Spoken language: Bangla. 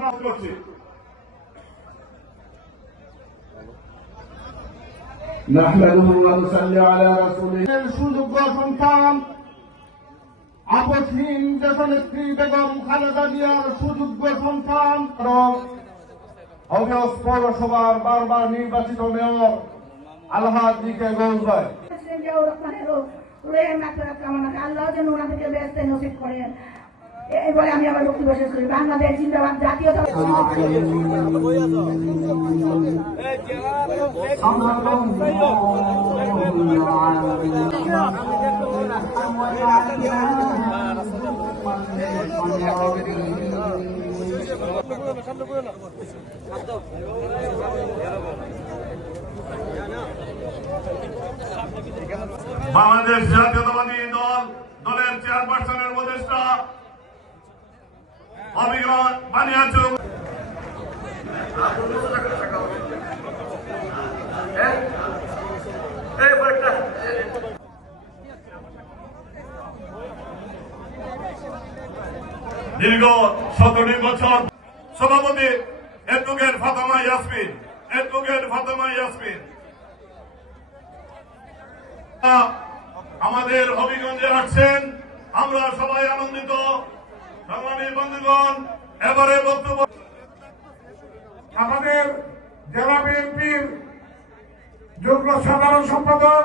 আমরা করছি। সুযোগ্য সন্তান আপসহীন দেশনেত্রী বেগম খালেদা জিয়ার সুযোগ্য সন্তান অবস পৌরসভার বারবার নির্বাচিত মেয়র আলহাজি কে গৌস ভাই। আল্লাহ যেন ওনাদেরকে ব্যস্ত নসিব করেন। এবারে আমি আমার বক্তব্য শেষ করি। বাংলাদেশ জিন্দাবাদ, জাতীয়তা। বাংলাদেশ জাতীয়তাবাদী দলের চেয়ারপারসনের উপদেষ্টা অবিগত বানিয়াচুর দীর্ঘ 17 বছর সভাপতি এডভোকেট ফাতেমা ইয়াসমিন আমাদের হবিগঞ্জে আসছেন। আমরা সবাই আনন্দিত। সংগ্রামী বন্ধুগণ, এবারে বক্তব্য আমাদের জেলা বিএনপির যুগ্ম সাধারণ সম্পাদক